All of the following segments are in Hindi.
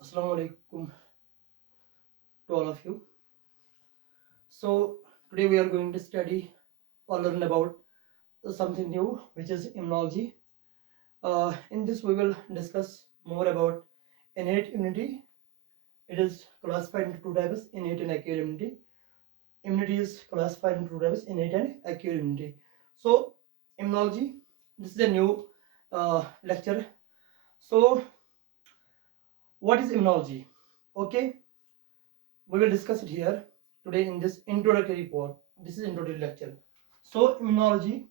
Assalamu alaikum to all of you. So today we are going to study or learn about something new, which is immunology. In this we will discuss more about innate immunity. It is classified into two types: innate and acquired immunity. Immunity is classified into two types: innate and acquired immunity. So immunology. This is a new lecture. So what is immunology? Okay, we will discuss it here today in this introductory part. This is introductory lecture. So immunology,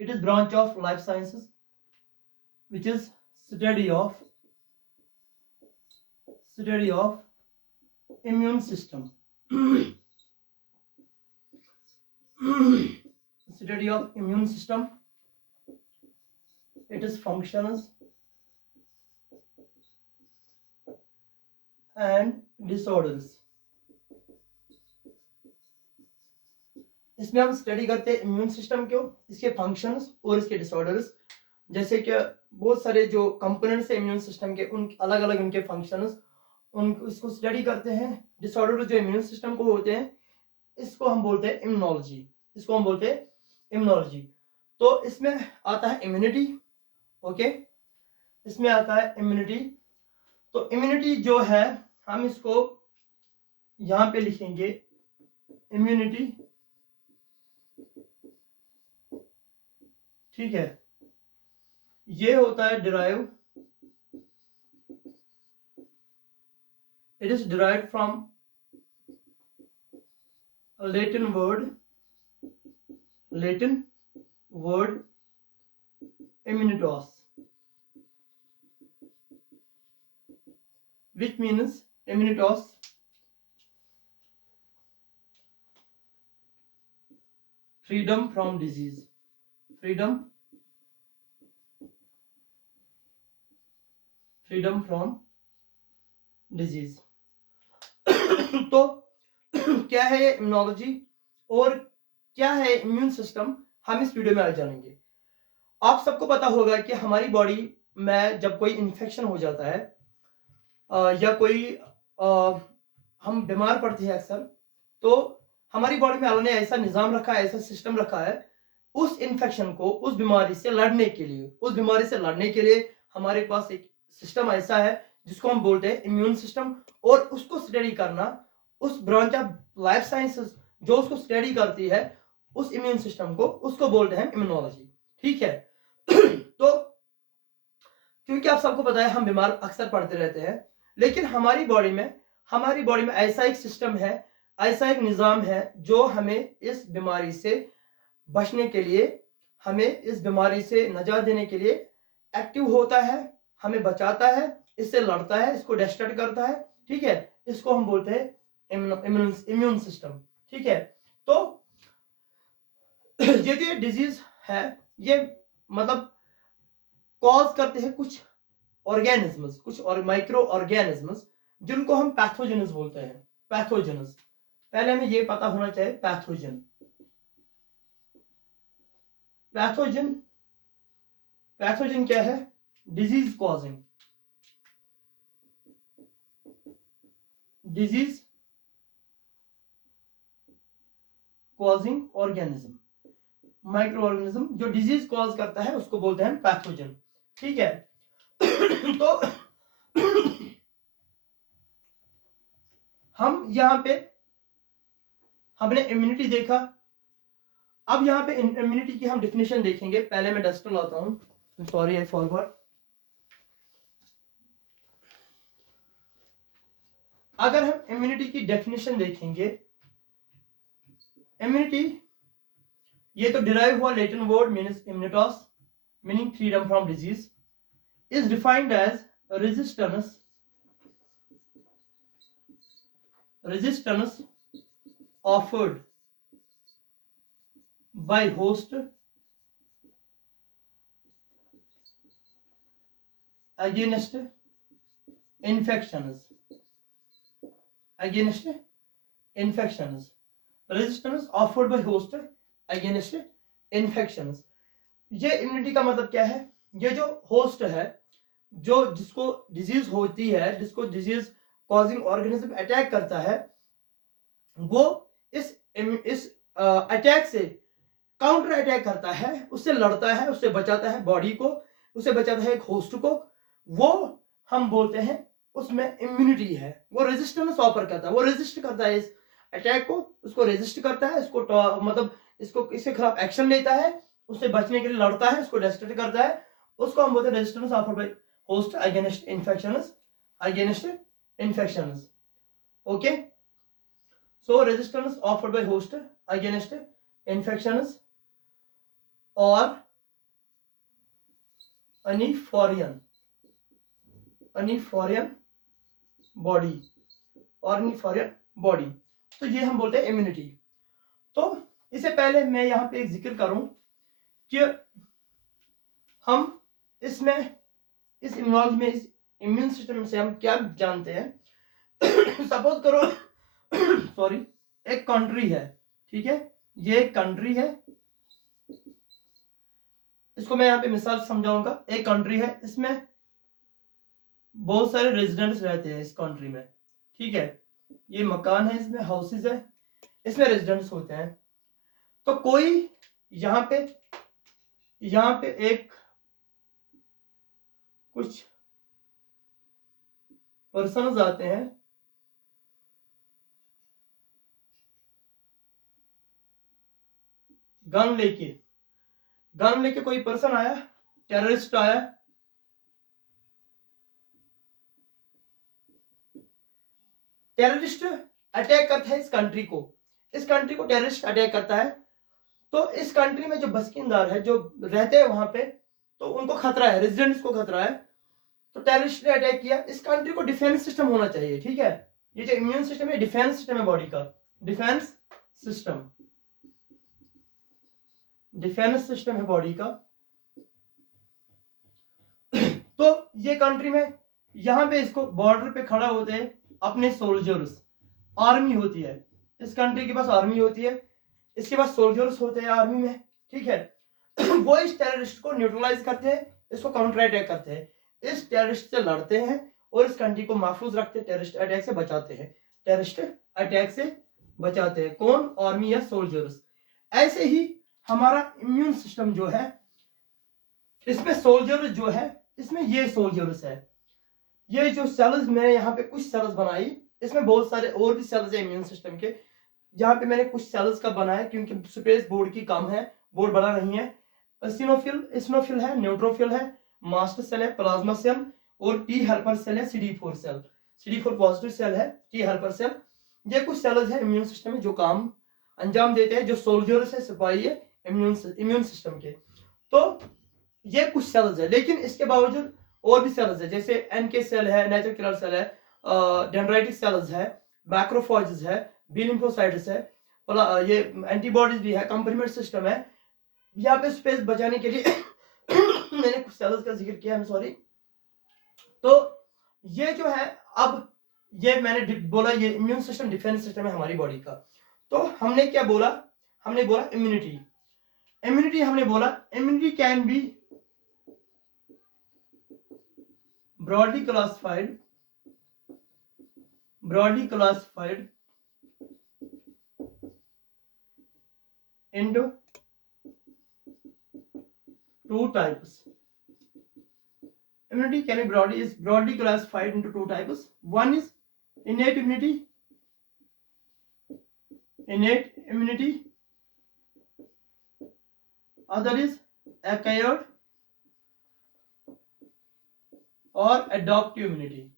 it is branch of life sciences which is study of immune system. Study of immune system, it is functions and disorders. इसमें हम स्टडी करते हैं इम्यून सिस्टम को, इसके फंक्शंस और इसके डिसऑर्डर्स. जैसे कि बहुत सारे जो कंपोनेंट्स है इम्यून सिस्टम के, उन अलग अलग उनके फंक्शंस, उनको इसको स्टडी करते हैं. डिसऑर्डर जो इम्यून सिस्टम को होते हैं, इसको हम बोलते हैं इम्यूनोलॉजी. तो इसमें आता है इम्यूनिटी. ओके, इसमें आता है इम्यूनिटी. तो इम्यूनिटी जो है, हम इसको यहां पे लिखेंगे इम्यूनिटी. ठीक है, ये होता है derive. It is derived from Latin word immunitas, which means immunitas, freedom from disease. Freedom from disease. तो क्या है ये इम्यूनोलॉजी और क्या है इम्यून सिस्टम, हम इस वीडियो में आज जानेंगे. आप सबको पता होगा कि हमारी बॉडी में जब कोई इन्फेक्शन हो जाता है या कोई हम बीमार पड़ते हैं अक्सर, तो हमारी बॉडी में अल्लाह ने ऐसा निज़ाम रखा है, ऐसा सिस्टम रखा है, उस इन्फेक्शन को, उस बीमारी से लड़ने के लिए हमारे पास एक सिस्टम ऐसा है जिसको हम बोलते हैं इम्यून सिस्टम. और उसको स्टडी करना, उस ब्रांच ऑफ लाइफ साइंसेस जो उसको स्टडी करती है, उस इम्यून सिस्टम को, उसको बोलते हैं इम्यूनोलॉजी. ठीक है. तो क्योंकि आप सबको पता है हम बीमार अक्सर पड़ते रहते हैं, लेकिन हमारी बॉडी में ऐसा एक सिस्टम है, ऐसा एक निज़ाम है जो हमें इस बीमारी से बचने के लिए, हमें इस बीमारी से नजात देने के लिए एक्टिव होता है, हमें बचाता है, इससे लड़ता है, इसको डिस्ट्रॉय करता है. ठीक है, इसको हम बोलते हैं इम्यून सिस्टम. ठीक है. तो ये जो डिजीज है, ये मतलब कॉज करते हैं कुछ ऑर्गेनिज्म्स, कुछ और माइक्रो ऑर्गेनिज्म्स, जिनको हम पैथोजेनस बोलते हैं. पैथोजेनस, पहले हमें ये पता होना चाहिए पैथोजन. पैथोजन क्या है? Disease causing organism. Micro organism जो डिजीज कॉज करता है उसको बोलते हैं पैथोजन. ठीक है. तो हम यहां पे हमने इम्यूनिटी देखा. अब यहां पे इम्यूनिटी की हम डेफिनेशन देखेंगे. पहले मैं डस्टर लाता हूं, सॉरी आई फॉरगॉट. अगर हम इम्यूनिटी की डेफिनेशन देखेंगे, इम्यूनिटी ये तो डिराइव हुआ Latin word means immunitas, meaning freedom from disease, is defined as resistance offered by host against infections. Resistance offered by host against infections. ये इम्यूनिटी का मतलब क्या है? ये जो होस्ट है, जो जिसको डिजीज होती है, जिसको डिजीज कॉजिंग ऑर्गेनिज्म अटैक करता है, वो इस अटैक से काउंटर अटैक करता है, उससे लड़ता है, उससे बचाता है बॉडी को, उससे बचाता है एक होस्ट को, वो हम बोलते हैं उसमें इम्यूनिटी है। वो रेजिस्टेंस ऑफर करता है, वो रेजिस्ट करता है इस अटैक को, उसको रेजिस्ट करता है, इसको मतलब इसको इसके खिलाफ एक्शन लेता है, उससे बचने के लिए लड़ता है, उसको डिस्ट्रॉय करता है, उसको हम बोलते हैं resistance offer by host against infections. Okay, so resistance offered by host against infections or any foreign body और any foreign body, तो ये हम बोलते हैं इम्यूनिटी। तो इससे पहले मैं यहाँ पे एक जिक्र करूं कि हम इसमें इस इम्यूनोलॉजी में इस इम्यून सिस्टम से हम क्या जानते हैं। सपोज करो सॉरी, एक कंट्री है, ठीक है, ये एक कंट्री है, इसको मैं यहाँ पे मिसाल समझाऊंगा। एक कंट्री है, इसमें बहुत सारे रेजिडेंट्स रहते हैं इस कंट्री में, ठीक है, ये मकान है, इसमें हाउसेज है, इसमें रेजिडेंट्स होते हैं। तो कोई यहाँ पे एक कुछ पर्सन्स आते हैं, गन लेके कोई पर्सन आया, टेररिस्ट आया, टेररिस्ट अटैक करता है इस कंट्री को टेररिस्ट अटैक करता है। तो इस कंट्री में जो बसिंदार है, जो रहते हैं वहां पे, तो उनको खतरा है, रेजिडेंट्स को खतरा है। तो टेररिस्ट ने अटैक किया, इस कंट्री को डिफेंस सिस्टम होना चाहिए, ठीक है, ये जो इम्यून सिस्टम है, डिफेंस सिस्टम है बॉडी का, डिफेंस सिस्टम है बॉडी का। तो ये कंट्री में यहाँ पे इसको बॉर्डर पे खड़ा होते हैं अपने सोल्जर्स, आर्मी होती है, इस कंट्री के पास आर्मी होती है, इसके पास सोल्जर्स होते हैं आर्मी में, ठीक है। वो इस टेररिस्ट को न्यूट्रलाइज करते हैं, इसको काउंटर अटैक करते हैं, इस टेररिस्ट से लड़ते हैं और इस कंट्री को महफूज रखते हैं, टेररिस्ट अटैक से बचाते हैं। कौन? आर्मी या सोल्जर्स। ऐसे ही हमारा इम्यून सिस्टम जो है, इसमें सोल्जर्स जो है, इसमें ये सोल्जर्स है, ये जो सेल्स मैंने यहाँ पे कुछ सेल्स बनाई, इसमें बहुत सारे और भी सेल्स है इम्यून सिस्टम के, यहाँ पे मैंने कुछ सेल्स का बनाया क्योंकि स्पेस बोर्ड की कम है, बोर्ड बड़ा नहीं है। इसनोफिल है, न्यूट्रोफिल है, मास्टर सेल है, प्लाज्मा सेल और टी हेल्पर सेल है, CD4 cell, CD4 positive cell है, टी हेल्पर सेल। ये कुछ सेल्स है इम्यून सिस्टम में जो काम अंजाम देते हैं, जो सोल्जर्स है, सिपाही है इम्यून सिस्टम के। तो ये कुछ सेल्स है, लेकिन इसके बावजूद और भी सेल्स है, जैसे NK सेल है, नेचुरल किलर सेल है, डेंड्राइटिक सेल्स है, मैक्रोफेजेस है, बी लिम्फोसाइट्स है, ये एंटीबॉडीज भी है, कंप्लीमेंट सिस्टम है। यहाँ पे स्पेस बचाने के लिए मैंने कुछ सेल्स का जिक्र किया, सॉरी। तो ये जो है, अब ये मैंने बोला, ये इम्यून सिस्टम डिफेंस सिस्टम है हमारी बॉडी का। तो हमने क्या बोला? हमने बोला इम्यूनिटी हमने बोला immunity can be broadly classified into two types. Immunity can be broadly classified into two types. One is innate immunity, other is acquired or adaptive immunity.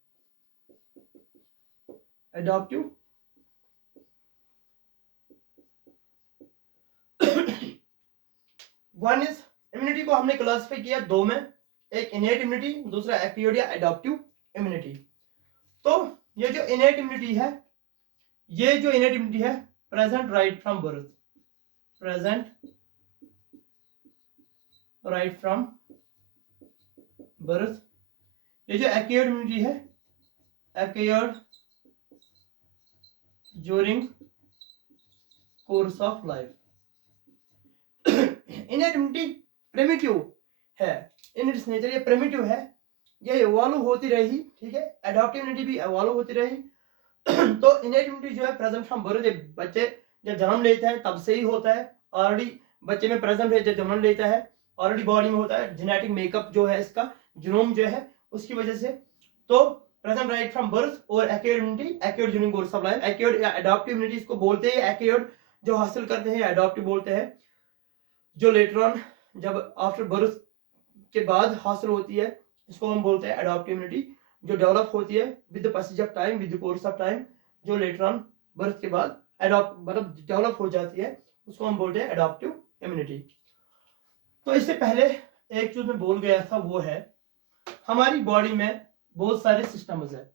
One is, immunity को हमने क्लासिफाई किया दो में, एक इनेट इम्यूनिटी, दूसरा एक्वायर्ड या एडाप्टिव इम्यूनिटी। तो ये जो इनेट इम्यूनिटी है, प्रेजेंट राइट फ्रॉम बर्थ। ये जो एक्वायर्ड इम्यूनिटी है, acquired during course of life. Innate immunity primitive है, इन इट्स नेचर ये प्रिमिटिव है, ये इवॉल्व होती रही, ठीक है, एडॉप्टिव इम्यूनिटी भी इवॉल्व होती रही। तो इनेट इम्यूनिटी जो है प्रेजेंट फ्रॉम बर्थ, बच्चे जब जन्म लेता है तब से ही होता है, ऑलरेडी बच्चे में प्रेजेंट है, जब जन्म लेता है ऑलरेडी बॉडी में होता है, जेनेटिक मेकअप जो है इसका जीनोम जो है उसकी वजह से। तो प्रेजेंट राइट फ्रॉम बर्थ। और acquired immunity, acquired during course of life, acquired या एडॉप्टिव इम्यूनिटी इसको बोलते हैं। एक्वायर्ड जो हासिल करते हैं, एडॉप्टिव बोलते हैं जो लेटर ऑन जब आफ्टर बर्थ के बाद हासिल होती है, इसको हम बोलते हैं एडॉप्टिव इम्यूनिटी। जो डेवलप होती है with the passage of time, with the course of time, जो लेटर ऑन बर्थ के बाद एडॉप्ट मतलब डेवलप हो जाती है, उसको हम बोलते हैं एडॉप्टिव इम्यूनिटी। तो इससे पहले एक चीज मैं बोल गया था, वो है हमारी बॉडी में बहुत सारे सिस्टम्स है।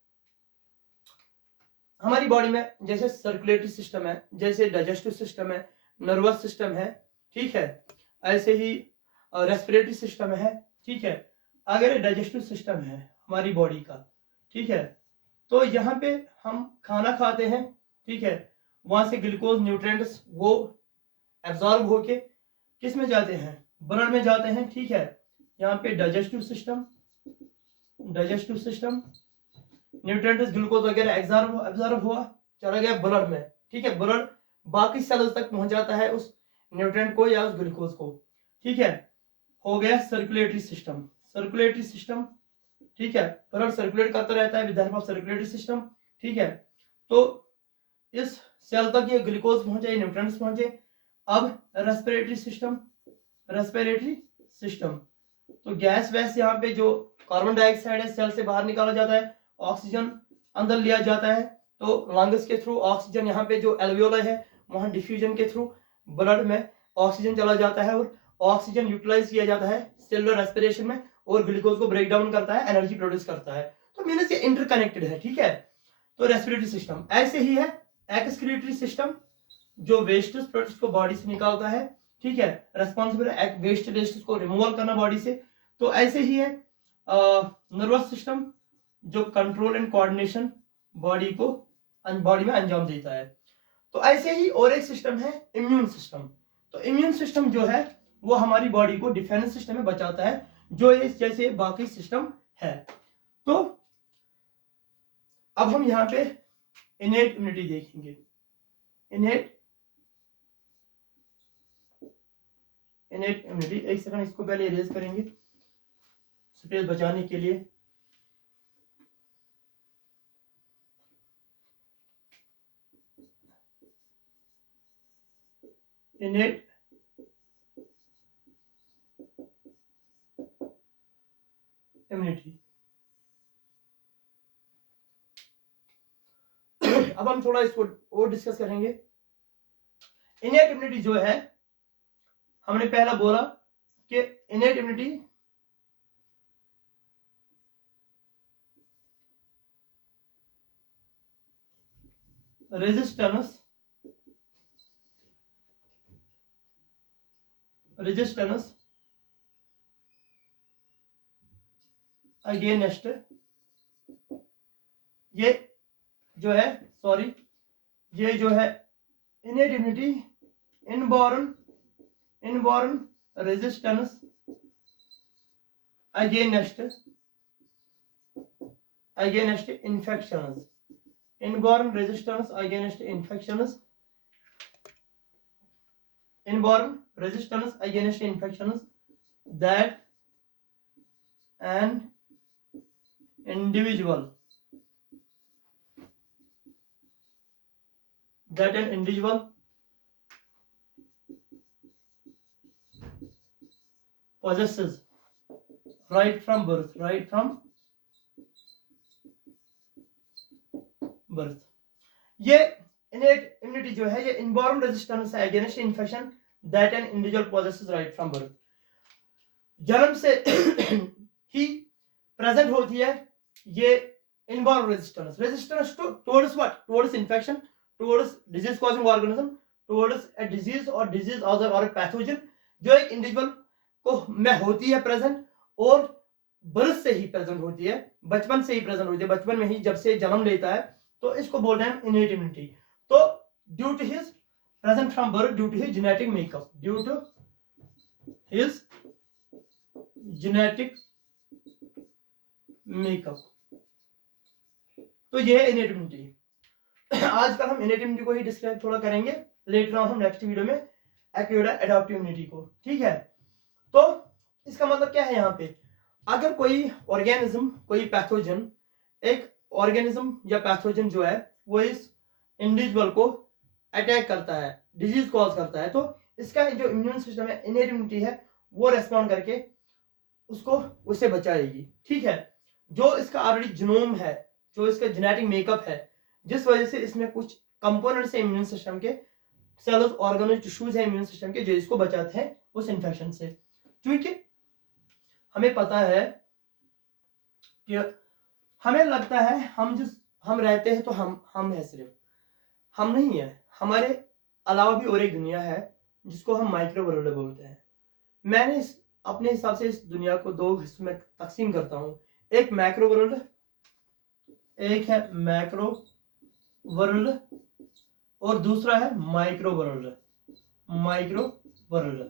हमारी बॉडी में जैसे सर्कुलेटरी सिस्टम है, जैसे डाइजेस्टिव सिस्टम है, नर्वस सिस्टम है, ठीक है, ऐसे ही रेस्पिरेटरी सिस्टम है, ठीक है। अगर डाइजेस्टिव सिस्टम है हमारी बॉडी का, ठीक है, तो यहाँ पे हम खाना खाते हैं, ठीक है, वहां से ग्लूकोज न्यूट्रिएंट्स वो एब्जॉर्ब होके किस में जाते हैं, ब्लड में जाते हैं, ठीक है। यहाँ पे डाइजेस्टिव सिस्टम न्यूट्रिएंट्स ग्लूकोज वगैरह एब्जॉर्ब हुआ, चला गया ब्लड में, ठीक है, ब्लड बाकी सेल्स तक पहुंच जाता है उस न्यूट्रिएंट को या उस ग्लूकोज को, ठीक है। हो गया सर्कुलेटरी सिस्टम, ठीक है, ब्लड सर्कुलेट करता रहता है with help of circulatory system, ठीक है। तो इस सेल तक ये ग्लूकोज पहुंचे, न्यूट्रिएंट्स पहुंचे। अब रेस्पिरेटरी सिस्टम, तो गैस वैस यहाँ पे जो कार्बन डाइऑक्साइड है सेल से बाहर निकाला जाता है, ऑक्सीजन अंदर लिया जाता है। तो लंग्स के थ्रू ऑक्सीजन, यहाँ पे जो एल्वियोलाई है वहां डिफ्यूजन के थ्रू ब्लड में ऑक्सीजन चला जाता है और ऑक्सीजन यूटिलाइज किया जाता है सेलुलर रेस्पिरेशन में और ग्लूकोज को ब्रेक डाउन करता है, एनर्जी प्रोड्यूस करता है। तो मीन्स ये इंटरकनेक्टेड है, ठीक है। तो रेस्पिरेटरी सिस्टम ऐसे ही है। एक्सक्रीटरी सिस्टम जो वेस्ट प्रोडक्ट्स को बॉडी से निकालता है, ठीक है, रेस्पॉन्सिबल है वेस्ट को रिमूवल करना बॉडी से। तो ऐसे ही है नर्वस सिस्टम जो कंट्रोल एंड कोऑर्डिनेशन बॉडी में अंजाम देता है। तो ऐसे ही और एक सिस्टम है इम्यून सिस्टम। तो इम्यून सिस्टम जो है वो हमारी बॉडी को डिफेंस सिस्टम में बचाता है, जो ये जैसे बाकी सिस्टम है। तो अब हम यहाँ पे इनेट इम्यूनिटी देखेंगे। इनेट इम्यूनिटी, एक सेकंड इसको पहले इरेज करेंगे स्पेस बचाने के लिए। इनेट इम्यूनिटी, अब हम थोड़ा इसको और डिस्कस करेंगे। इनेट इम्यूनिटी जो है, हमने पहला बोला कि इनेट इम्यूनिटी रेजिस्टेंस अगेंस्ट, ये जो है सॉरी ये जो है innate immunity inborn resistance against infections, inborn resistance against infections, that an individual possesses right from birth, ये इनेट इम्यूनिटी जो है ये इनबॉर्न रेजिस्टेंस है against infection that an individual possesses right from birth, जन्म से ही प्रेजेंट होती है ये inborn resistance towards what, towards infection, towards disease causing organism, towards a disease और अ पैथोजन जो एक इंडिविजुअल को में होती है प्रेजेंट, और बर्थ से ही प्रेजेंट होती है, बचपन से ही प्रेजेंट होती है, बचपन में ही जब से जन्म लेता है, तो इसको बोल रहे हैं इनेट इम्यूनिटी। तो due to his present from birth, due to his genetic makeup, due to his genetic makeup. तो ये है इनेट इम्यूनिटी। आजकल हम इनेट इम्यूनिटी को ही डिस्क्राइब थोड़ा करेंगे, लेटर ऑन हम नेक्स्ट वीडियो में एक्वायर्ड एडाप्टिव इम्यूनिटी को, ठीक है। तो इसका मतलब क्या है यहाँ पे, अगर कोई ऑर्गेनिज्म, कोई पैथोजन, एक ऑर्गेनिज्म या पैथोजन जो है वो इस इंडिविजुअल को अटैक करता है, डिजीज कॉज करता है, तो इसका जो इम्यून सिस्टम है, इनेट इम्यूनिटी है, वो रेस्पॉन्ड करके उसको उससे बचाएगी, ठीक है। जो इसका ऑलरेडी जीनोम है, जो इसका जेनेटिक मेकअप है, जिस वजह से इसमें कुछ कंपोनेंट्स है इम्यून सिस्टम के, सेल्स, ऑर्गन, टिश्यूज है इम्यून सिस्टम के, जो इसको बचाते हैं उस इन्फेक्शन से। क्योंकि हमें पता है कि हमें लगता है हम रहते हैं तो हम है, सिर्फ हम नहीं है, हमारे अलावा भी और एक दुनिया है जिसको हम माइक्रो वर्ल्ड बोलते हैं। मैंने अपने हिसाब से इस दुनिया को दो हिस्सों में तकसीम करता हूँ, एक मैक्रो वर्ल्ड, एक है मैक्रो वर्ल्ड, और दूसरा है micro world. Micro world,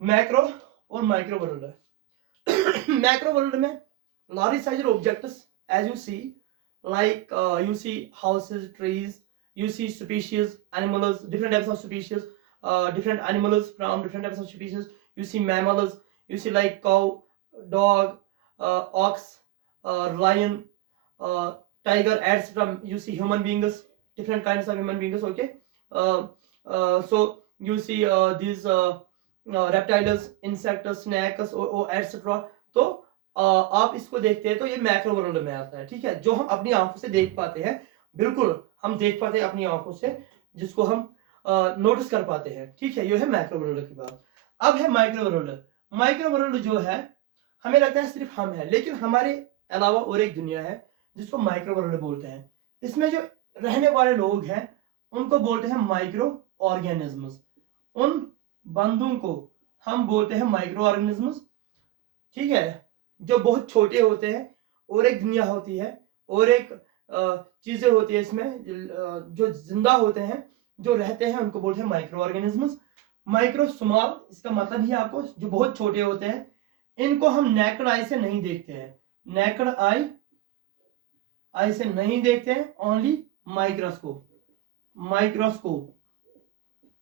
macro और माइक्रो वर्ल्ड। मैक्रो वर्ल्ड में large size objects as you see, like you see houses, trees, you see species, animals, different types of species, different animals from different types of species. You see mammals, you see like cow, dog, ox, lion, tiger, etc. You see human beings, different kinds of human beings, okay. So you see these reptiles, insects, snakes, etc. तो आप इसको देखते हैं तो ये मैक्रो वर्ल्ड में आता है, ठीक है, जो हम अपनी आंखों से देख पाते हैं, बिल्कुल हम देख पाते हैं अपनी आंखों से, जिसको हम नोटिस कर पाते हैं, ठीक है, ये है मैक्रो वर्ल्ड की बात। अब है माइक्रो वर्ल्ड। माइक्रो वर्ल्ड जो है, हमें लगता है सिर्फ हम है, लेकिन हमारे अलावा और एक दुनिया है जिसको माइक्रो वर्ल्ड बोलते हैं। इसमें जो रहने वाले लोग हैं उनको बोलते हैं माइक्रो ऑर्गेनिजम्स, उन बंदों को हम बोलते हैं माइक्रो ऑर्गेनिजम्स, ठीक है, जो बहुत छोटे होते हैं, और एक दुनिया होती है, और एक चीजें होती है इसमें, जो जिंदा होते हैं, जो रहते हैं, उनको बोलते हैं माइक्रो ऑर्गेनिजम्स। माइक्रो, स्मॉल, इसका मतलब ही आपको जो बहुत छोटे होते हैं, इनको हम नेकड आई से नहीं देखते हैं, नेकड आई से नहीं देखते हैं, ओनली माइक्रोस्कोप,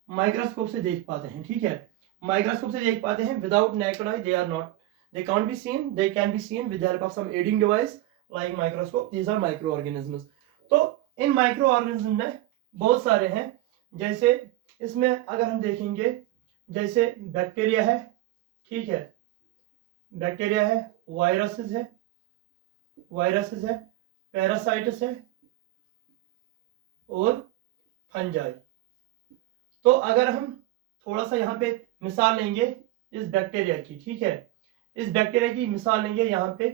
माइक्रोस्कोप से देख पाते हैं, ठीक है, माइक्रोस्कोप से देख पाते हैं। Without naked eye they are not, they can't be seen, they can be seen with the help of some aiding device like microscope. These are microorganisms. तो इन माइक्रोऑर्गेनिज्म में बहुत सारे हैं, जैसे इसमें अगर हम देखेंगे, जैसे बैक्टीरिया है, ठीक है, बैक्टीरिया है, वायरसेस है, पैरासाइट्स है, और फंजाई। तो अगर हम थोड़ा सा यहाँ पे मिसाल लेंगे इस बैक्टीरिया की, ठीक है, इस बैक्टीरिया की मिसाल लेंगे, यहाँ पे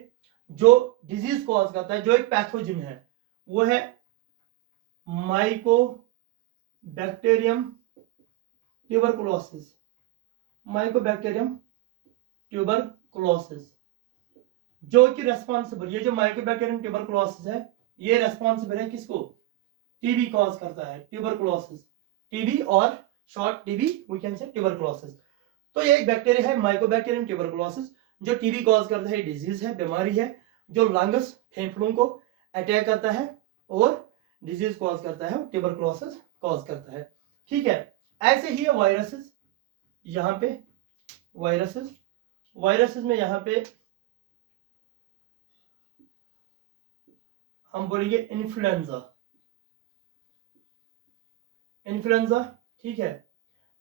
जो डिजीज कॉज करता है, जो एक पैथोजन है, वो है माइकोबैक्टीरियम ट्यूबरकुलोसिस, माइकोबैक्टीरियम ट्यूबरकुलोसिस, जो कि रेस्पॉन्सिबल, ये जो माइकोबैक्टीरियम ट्यूबरकुलोसिस है, ये रेस्पॉन्सिबल है किसको, टीबी कॉज करता है, ट्यूबरकुलोसिस, टीबी और short TB we can say tuberculosis. तो ये एक बैक्टीरिया है माइकोबैक्टीरियम ट्यूबरकुलोसिस, जो टीबी कॉज करता है, डिजीज है, बीमारी है, जो लंग्स, फेफड़ों को अटैक करता है और डिजीज कॉज करता है, ट्यूबरकुलोसिस कॉज करता है, ठीक है। ऐसे ही है वायरसेस, यहाँ पे वायरसेस में यहाँ पे हम बोलेंगे इन्फ्लुएंजा, ठीक है,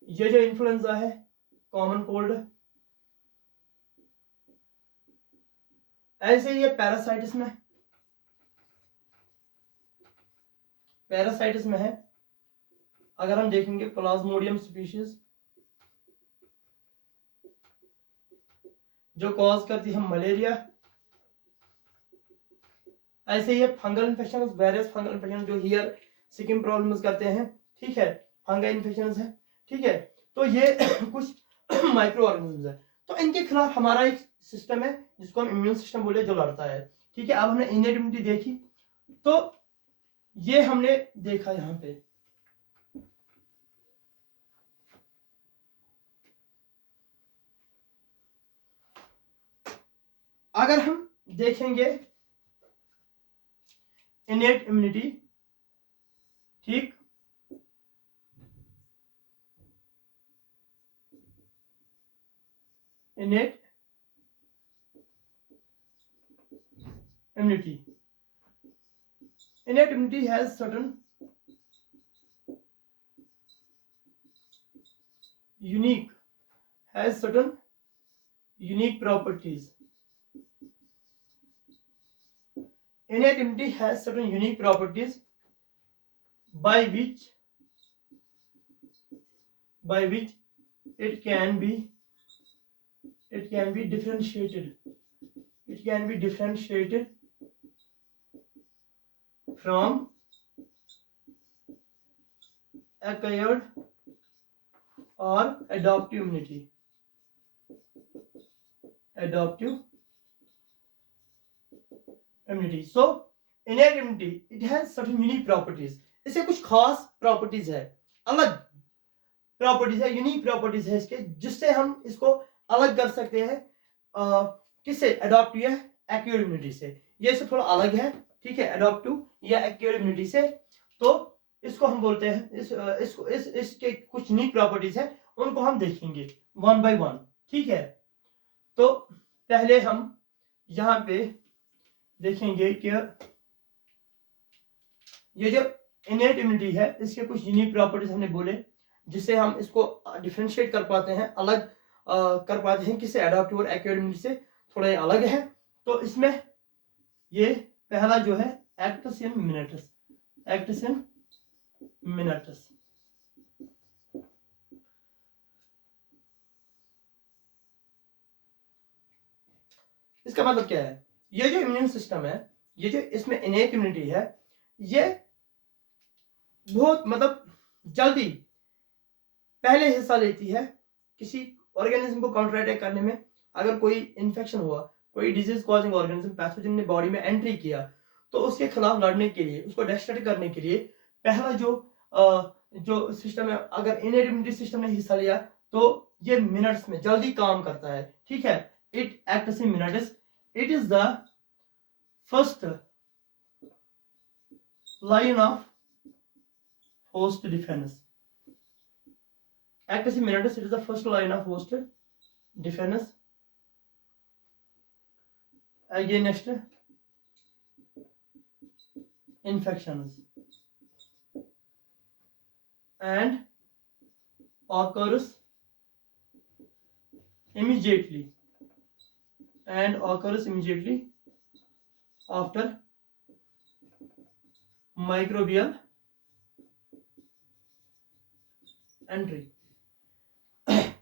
ये जो इन्फ्लुएंजा है, कॉमन कोल्ड। ऐसे ही ये पैरासाइटिस में है, अगर हम देखेंगे प्लाज्मोडियम स्पीशीज, जो कॉज करती है मलेरिया। ऐसे ही fungal infection, various fungal infection जो हियर स्किन प्रॉब्लम्स करते हैं, ठीक है, फंगल इन्फेक्शन है, ठीक है। तो ये कुछ माइक्रो ऑर्गेनिजम्स है, तो इनके खिलाफ हमारा एक सिस्टम है जिसको हम इम्यून सिस्टम बोले, जो लड़ता है, ठीक है। अब हमने इनेट इम्यूनिटी देखी, तो ये हमने देखा यहाँ पे, अगर हम देखेंगे इनेट इम्यूनिटी, ठीक, इनेट immunity. Innate immunity has certain unique properties. Innate immunity has certain unique properties by which it can be differentiated. It can be differentiated from acquired or adaptive immunity. So innate immunity, it has certain unique properties. इससे कुछ खास प्रॉपर्टीज है, अलग प्रॉपर्टीज है, यूनिक प्रॉपर्टीज है इसके, जिससे हम इसको अलग कर सकते हैं किससे, अडॉप्टिव या एक्वायर्ड इम्यूनिटी से। ये इससे थोड़ा अलग है, ठीक है, अडॉप्टिव या एक्वायर्ड इम्यूनिटी से। तो इसको हम बोलते हैं इसके कुछ यूनिक प्रॉपर्टीज है, उनको हम देखेंगे वन बाय वन, ठीक है। तो पहले हम यहाँ पे देखेंगे कि ये जो इनेट इम्यूनिटी है, इसके कुछ यूनिक प्रॉपर्टीज हमने बोले, जिससे हम इसको डिफरेंशिएट कर पाते हैं, अलग कर पाते हैं किससे, अडॉप्टिव और एक्वायर्ड इम्यूनिटी से थोड़ा अलग है। तो इसमें ये पहला जो है एक्ट्स इन मिनट्स। इसका मतलब क्या है, ये जो इम्यून सिस्टम है, ये जो इसमें इनेट इम्यूनिटी है, ये बहुत मतलब जल्दी पहले हिस्सा लेती है किसी ऑर्गेनिज्म को काउंटर अटैक करने में। अगर कोई इन्फेक्शन हुआ, कोई डिजीज कॉजिंग ऑर्गेनिज्म, पैथोजन ने बॉडी में एंट्री किया, तो उसके खिलाफ लड़ने के लिए, उसको डिस्ट्रैक्ट करने के लिए पहला जो सिस्टम है, अगर इनेट इम्यूनिटी सिस्टम ने हिस्सा लिया, तो ये मिनट्स में जल्दी काम करता है, ठीक है। It acts in minutes. It is the first line of host defense. Acts in minority, it is the first line of host defense against infections and occurs immediately after microbial entry.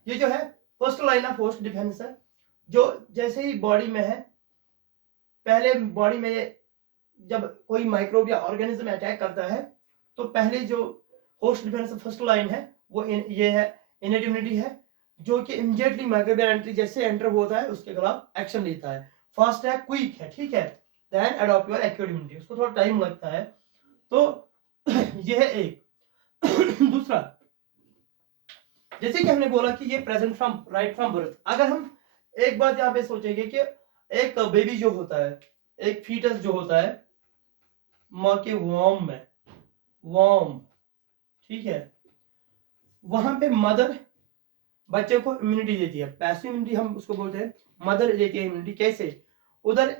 ये जो है first line of host defence है, जो जैसे ही बॉडी में है, पहले बॉडी में जब कोई माइक्रोब या ऑर्गेनिज्म अटैक करता है, तो पहले जो होस्ट डिफेंस फर्स्ट लाइन है वो ये है, इनेट इम्यूनिटी है, जो कि इमीडिएटली माइक्रोबियल एंट्री जैसे एंटर होता है उसके खिलाफ एक्शन लेता है। फास्ट है, क्विक है, ठीक है। देन अडॉप्टिव एक्वायर्ड इम्यूनिटी, उसको थोड़ा टाइम लगता है। तो ये है एक। दूसरा, जैसे कि हमने बोला कि ये present from right from birth. अगर हम एक बात यहाँ पे सोचेंगे कि एक बेबी जो होता है, एक फीटस जो होता है माँ के वॉर्म में, ठीक है, वहां पे मदर बच्चे को इम्यूनिटी देती है, पैसिव इम्यूनिटी हम उसको बोलते हैं, मदर देती है इम्यूनिटी। कैसे, उधर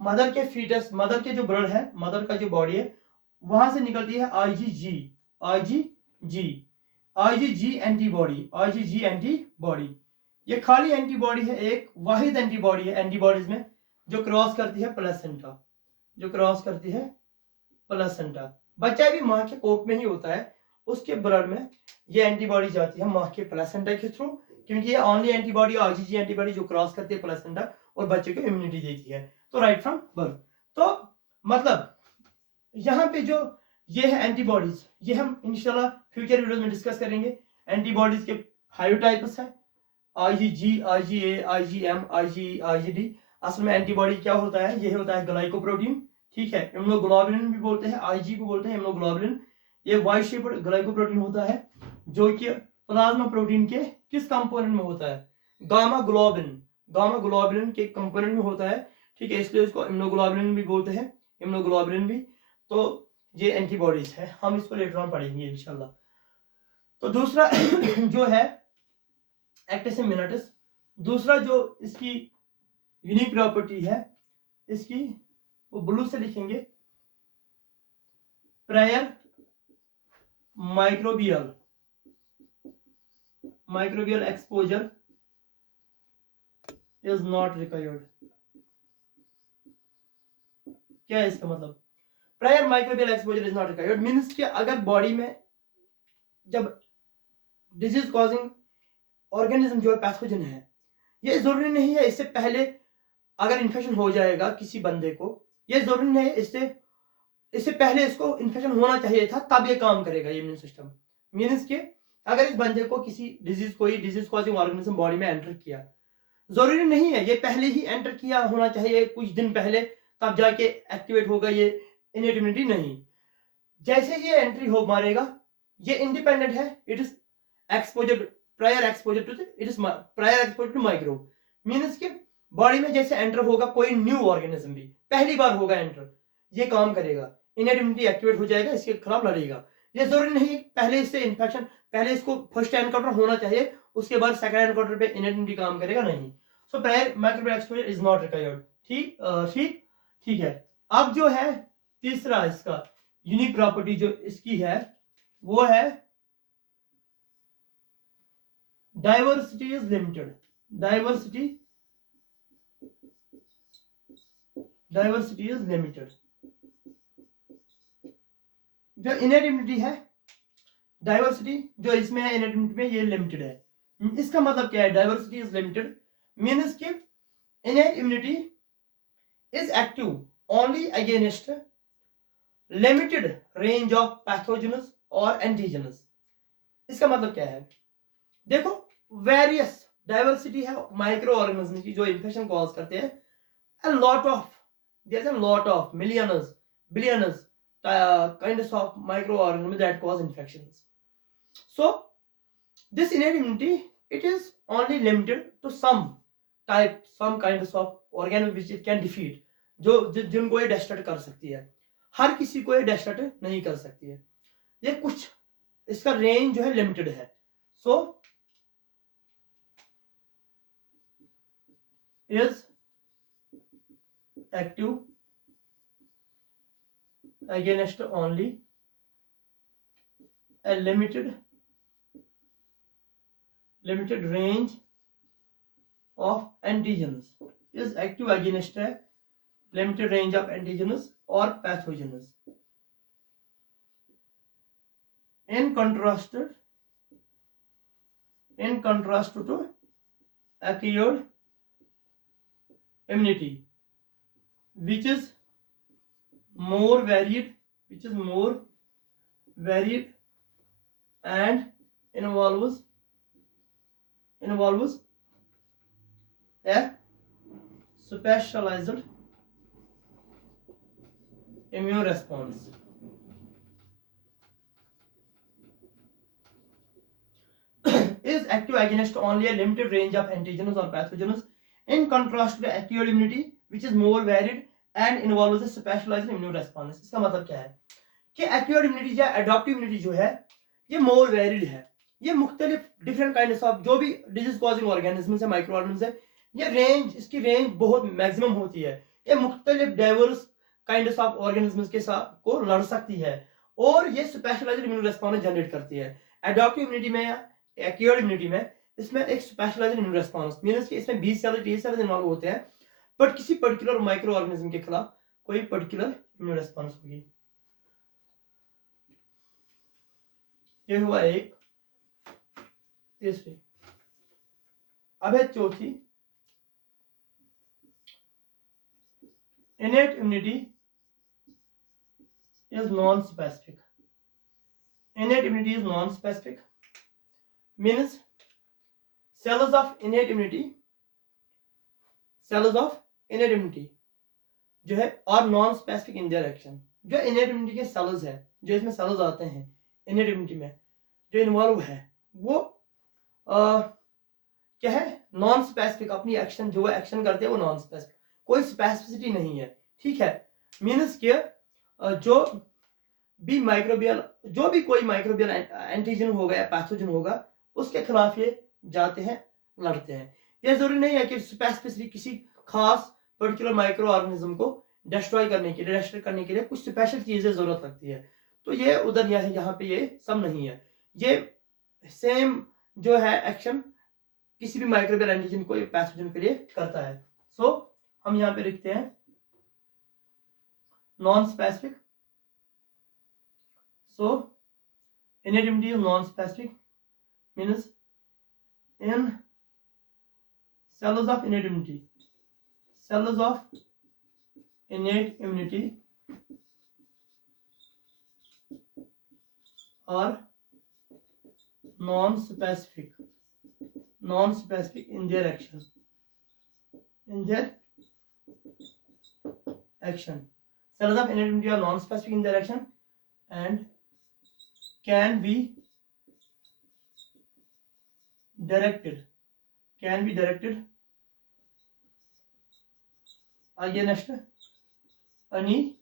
मदर के फीटस, मदर के जो ब्लड है, मदर का जो बॉडी है, वहां से निकलती है आईजीजी एंटीबॉडी। ये खाली एंटीबॉडी है, एक वाहिद एंटीबॉडी है एंटीबॉडीज में, जो क्रॉस करती है प्लेसेंटा। बच्चा भी माँ के कोख में ही होता है, उसके ब्लड में ये एंटीबॉडी जाती है माँ के प्लेसेंटा के थ्रू, क्योंकि ये ओनली एंटीबॉडी, आईजीजी एंटीबॉडी जो क्रॉस करती है प्लेसेंटा और बच्चे को इम्यूनिटी देती है। तो राइट फ्रॉम बर्थ। तो मतलब यहाँ पे जो ये है एंटीबॉडीज, ये हम इंशाल्लाह फ्यूचर वीडियोस में डिस्कस करेंगे। एंटीबॉडीज के 5 टाइप्स हैं, IgG, IgA, IgM, IG, IgD. असल में एंटीबॉडी क्या होता है, ये होता है ग्लाइकोप्रोटीन, ठीक है। इम्यूनोग्लोबुलिन भी बोलते हैं, आईजी को बोलते हैं इम्यूनोग्लोबुलिन। ये वाई शेप्ड ग्लाइकोप्रोटीन होता है, जो कि प्लाज्मा प्रोटीन के किस कंपोनेंट में होता है, गामा ग्लोबिन। गामा ग्लोबुलिन के कंपोनेंट में होता है, ठीक है, इसलिए इसको इम्यूनोग्लोबुलिन भी बोलते हैं, इम्यूनोग्लोबुलिन भी। तो ये एंटीबॉडीज है, हम इसको लेटर ऑन पढ़ेंगे इंशाल्लाह। तो दूसरा जो है एक्टिस मिनाटिस, दूसरा जो इसकी यूनिक प्रॉपर्टी है इसकी, वो ब्लू से लिखेंगे, prior microbial exposure is not required. क्या है इसका मतलब? Prior microbial exposure is not required means कि अगर बॉडी में जब डिजीज कॉजिंग ऑर्गेनिज्म जो है पैथोजन है, ये जरूरी नहीं है इससे पहले अगर इन्फेक्शन हो जाएगा किसी बंदे को, ये जरूरी नहीं है इससे पहले इसको इन्फेक्शन होना चाहिए था तब ये काम करेगा ये इम्यून सिस्टम। मीन्स के अगर इस बंदे को किसी कोई डिजीज कॉजिंग ऑर्गेनिज्म बॉडी में एंटर किया, जरूरी नहीं है ये पहले ही एंटर किया होना चाहिए कुछ दिन पहले तब जाके एक्टिवेट होगा ये इनेट इम्यूनिटी, नहीं। जैसे ही एंट्री हो मारेगा ये इंडिपेंडेंट है, it is exposure prior exposure to micro, means के बॉडी में जैसे एंटर होगा कोई न्यू ऑर्गेनिज्म भी पहली बार होगा एंटर, ये काम करेगा, इनेट इम्यूनिटी एक्टिवेट हो जाएगा, इसके खिलाफ लड़ेगा। ये जरूरी नहीं पहले इससे इन्फेक्शन, पहले इसको फर्स्ट एनकाउंटर होना चाहिए उसके बाद सेकंड एनकाउंटर पे इनेट इम्यूनिटी काम करेगा, नहीं। So prior microbial exposure is not required. ठीक ठीक ठीक है। अब जो है तीसरा इसका यूनिक प्रॉपर्टी जो इसकी है वो है diversity is limited. Diversity is limited. जो इनेट इम्यूनिटी है, डाइवर्सिटी जो इसमें है इनेट इम्यूनिटी में, ये लिमिटेड है। इसका मतलब क्या है? डाइवर्सिटी इज लिमिटेड मीन्स कि innate immunity is active only against limited range of पैथोजेनस और एंटीजेनस। इसका मतलब क्या है? देखो वेरियस डाइवर्सिटी है माइक्रो ऑर्गेनिज्म की जो इन्फेक्शन कॉज करते हैं, a lot of there's a lot of millions billions kinds of microorganisms that cause infections. So this innate immunity, it is only limited to some kinds of organ which it can defeat, जो जिनको ये डिस्ट्रॉय कर सकती है, हर किसी को ये डिस्ट्रॉय नहीं कर सकती है, ये कुछ इसका रेंज जो है लिमिटेड है। सो is active against only a limited range of antigens, is active against a limited range of antigens or pathogens, in contrast to acquired immunity which is more varied and involves a specialized immune response. Is active against only a limited range of antigens or pathogens, in contrast to acquired immunity which is more varied and involves a specialized immune response. इसका मतलब क्या है कि एक्वायर्ड इम्यूनिटी या एडॉप्टिव इम्यूनिटी जो है ये मोर वेरिड है, ये मुख्तलिफ डिफरेंट काइंड्स ऑफ जो भी डिजीज कॉजिंग ऑर्गेनिज्म है, माइक्रो ऑर्गेनिज्म है, ये रेंज इसकी रेंज बहुत मैक्सिमम होती है, ये मुख्तलिफ डाइवर्स काइंड्स ऑफ ऑर्गेनिज्म के साथ को लड़ सकती है और ये स्पेशलाइज्ड इम्यून रिस्पॉन्स जनरेट करती है। एडॉप्टिव इम्यूनिटी में या एक्वायर्ड इम्यूनिटी में इसमें एक स्पेशलाइज्ड इम्यून रिस्पॉन्स मींस कि इसमें 20 सेल 30 सेल इन्वॉल्व होते हैं, बट किसी पर्टिकुलर माइक्रो ऑर्गेनिज्म के खिलाफ कोई पर्टिकुलर इम्यून रिस्पॉन्स होगी। ये हुआ एक, तीसरी। अब है चौथी, innate immunity is non specific. Innate immunity is non specific means cells of innate immunity जो है और non specific in their action. जो इनेट इम्यूनिटी के सेल्स है, जो इसमें सेल्स आते हैं इनेट इम्यूनिटी में जो इन्वॉल्व है, वो क्या है? नॉन स्पेसिफिक, अपनी एक्शन जो एक्शन करते हैं वो नॉन स्पेसिफिक, कोई स्पेसिफिसिटी नहीं है, ठीक है। मीन्स कि जो भी माइक्रोबियल, जो भी कोई माइक्रोबियल एंटीजन होगा या पैथोजन होगा, उसके खिलाफ ये जाते हैं, लड़ते हैं। ये जरूरी नहीं है कि स्पेसिफिसिटी किसी खास पर्टिकुलर माइक्रो ऑर्गेनिज्म को डिस्ट्रॉय करने के लिए, डिस्ट्रॉय करने के लिए कुछ स्पेशल चीजें जरूरत लगती है। तो ये उधर यह है, यहाँ पे ये सब नहीं है। ये सेम जो है एक्शन किसी भी माइक्रोबियल एंटीजन को पैथोजन के लिए करता है। सो हम यहाँ पे लिखते हैं non specific. So innate is non-specific, means in cells of innate immunity, cells of innate immunity are non-specific in their action, cells of innate immunity are non-specific in their action and can be directed against any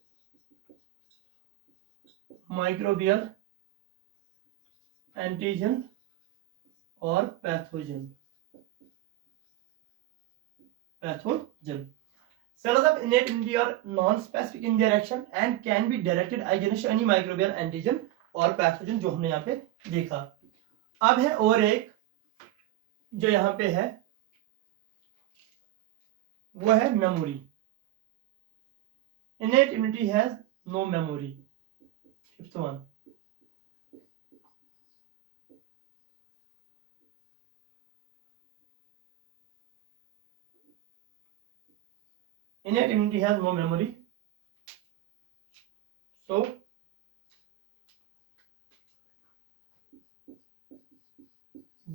microbial antigen or pathogen. Cells of innate immunity are non-specific in their action and can be directed against any microbial antigen और पैथोजन, जो हमने यहाँ पे देखा। अब है और एक जो यहाँ पे है, वो है memory. innate immunity has no memory. Fifth one. Innate immunity has no memory. So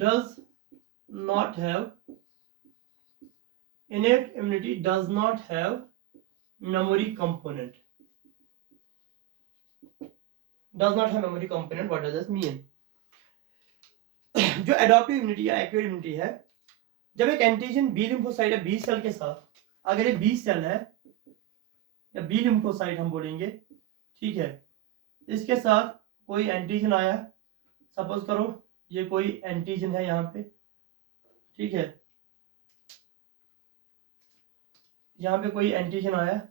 does not have, innate immunity does not have memory component. Does not have memory component. What does this mean? जो एडॉप्टिव इम्यूनिटी या एक्वायर्ड इम्यूनिटी है, जब एक एंटीजन बी लिम्फोसाइट या बी सेल के साथ, अगर ये बी सेल है या बी लिम्फोसाइट हम बोलेंगे, ठीक है, इसके साथ कोई एंटीजन आया, सपोज करो ये कोई एंटीजन है यहाँ पे, ठीक है, यहाँ पे कोई एंटीजन आया,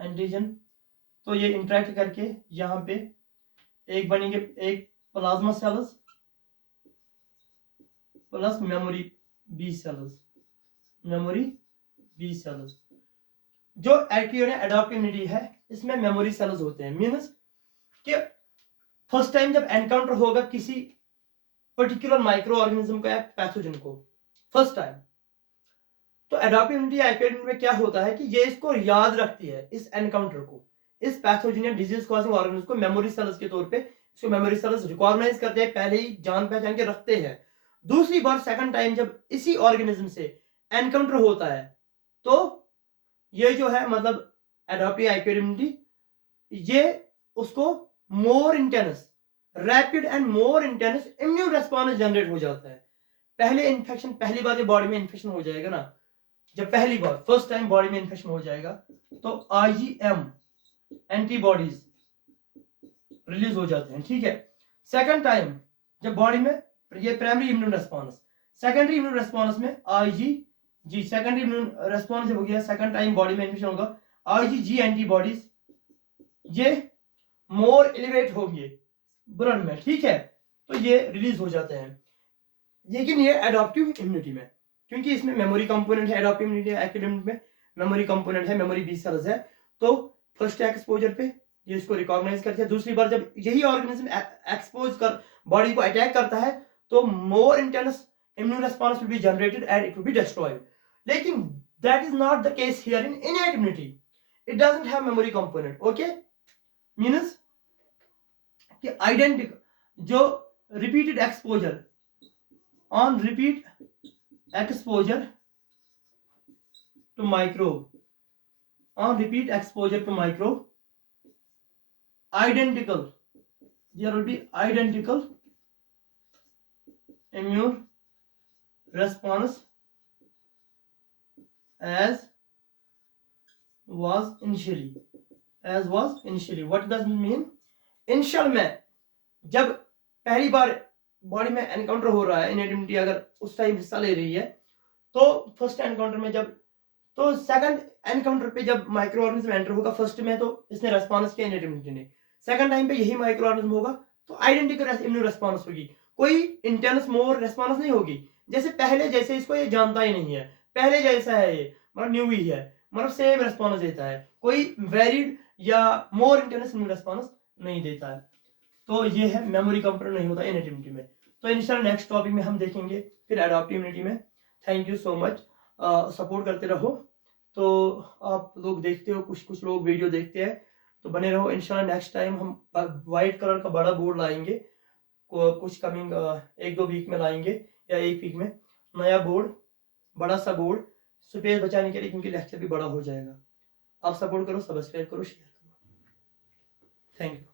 एंटीजन, तो ये इंटरेक्ट करके यहाँ पे एक बनेंगे, एक plasma cells plus memory B cells. जो एक्टिव एडॉप्टिव इम्यूनिटी है, इसमें मेमोरी सेल्स होते हैं। मीन्स कि फर्स्ट टाइम जब एनकाउंटर होगा किसी पर्टिकुलर माइक्रो ऑर्गेनिज्म का या पैथोजन को, फर्स्ट टाइम, तो एडॉप्टिव इम्यूनिटी या एक्टिव इम्यूनिटी में क्या होता है कि ये इसको याद रखती है, इस एनकाउंटर को, इस पैथोजन या डिजीज कॉजिंग ऑर्गेनिज्म को मेमोरी सेल्स के तौर पे इसको मेमोरी सेल्स रिकॉग्नाइज करते हैं, पहले ही जान पहचान के रखते हैं। दूसरी बार सेकंड टाइम जब इसी ऑर्गेनिज्म से एनकाउंटर होता है, तो ये जो है मतलब एडॉप्टिव एक्वायर्ड इम्यूनिटी, ये उसको more intense, rapid and more intense immune response generate हो जाता है। पहले इन्फेक्शन, पहली बार जब बॉडी में इन्फेक्शन हो जाएगा ना, जब पहली बार फर्स्ट टाइम बॉडी में इन्फेक्शन हो जाएगा, तो IgM एंटीबॉडीज रिलीज हो जाते हैं, ठीक है। सेकंड टाइम जब बॉडी में ये primary immune response, secondary immune response में IgG, सेकेंडरी इम्यून रेस्पॉन्स जब हो गया, सेकंड टाइम बॉडी में इन्फेक्शन होगा, IgG एंटीबॉडीज ये मोर एलिवेट होंगे ब्लड में, ठीक है, तो ये रिलीज हो जाते हैं। लेकिन ये एडॉप्टिव इम्यूनिटी में, क्योंकि इसमें मेमोरी कंपोनेंट है, एडॉप्टिव इम्यूनिटी एक्टिव में मेमोरी कंपोनेंट है, मेमोरी बी सेल्स है, तो फर्स्ट एक्सपोजर पे ये इसको रिकॉग्नाइज करते हैं। दूसरी बार जब यही ऑर्गेनिज्म एक्सपोज कर बॉडी को अटैक करता है, तो more intense immune response will be generated and it will be destroyed. लेकिन that is not the case here in innate immunity, it doesn't have memory component. Okay, means कि आइडेंटिकल जो repeated exposure, on repeat exposure to microbe, on repeat exposure to microbe, identical, there will be identical immune response as was initially. What does it mean? Initial में जब पहली बार बॉडी में एनकाउंटर हो रहा है, इनएडिमिटी अगर उस टाइम हिस्सा ले रही है, तो फर्स्ट एनकाउंटर में जब, तो सेकंड एनकाउंटर पे जब माइक्रो ऑर्गेनिज्म एंटर होगा, फर्स्ट में तो इसने रेस्पॉन्स किया इनएडिमिटी ने, सेकंड टाइम पे यही माइक्रो ऑर्गेनिज्म होगा तो आइडेंटिकल इम्यून रेस्पॉन्स होगी, कोई इंटेंस मोर रेस्पॉन्स नहीं होगी। जैसे पहले जैसे इसको ये जानता ही नहीं है, पहले जैसा है ये, मतलब न्यू ही है, मतलब सेम रेस्पॉन्स देता है, कोई वेरिड या मोर इंटेंस इम्यून रेस्पॉन्स नहीं देता है। तो ये है मेमोरी कंपोनेंट नहीं होता इनएडिमिटी में। तो इंशाल्लाह नेक्स्ट टॉपिक में हम देखेंगे फिर एडाप्टिव इम्यूनिटी में। Thank you so much, support करते रहो। तो आप लोग देखते हो, कुछ लोग वीडियो देखते हैं, तो बने रहो। इंशाल्लाह नेक्स्ट टाइम हम वाइट कलर का बड़ा बोर्ड लाएंगे, कुछ कमिंग 1-2 वीक में लाएंगे या 1 वीक में नया बोर्ड, बड़ा सा बोर्ड, स्पेस बचाने के लिए, क्योंकि लेक्चर भी बड़ा हो जाएगा। आप सपोर्ट करो, सब्सक्राइब करो, शेयर करो। Thank you.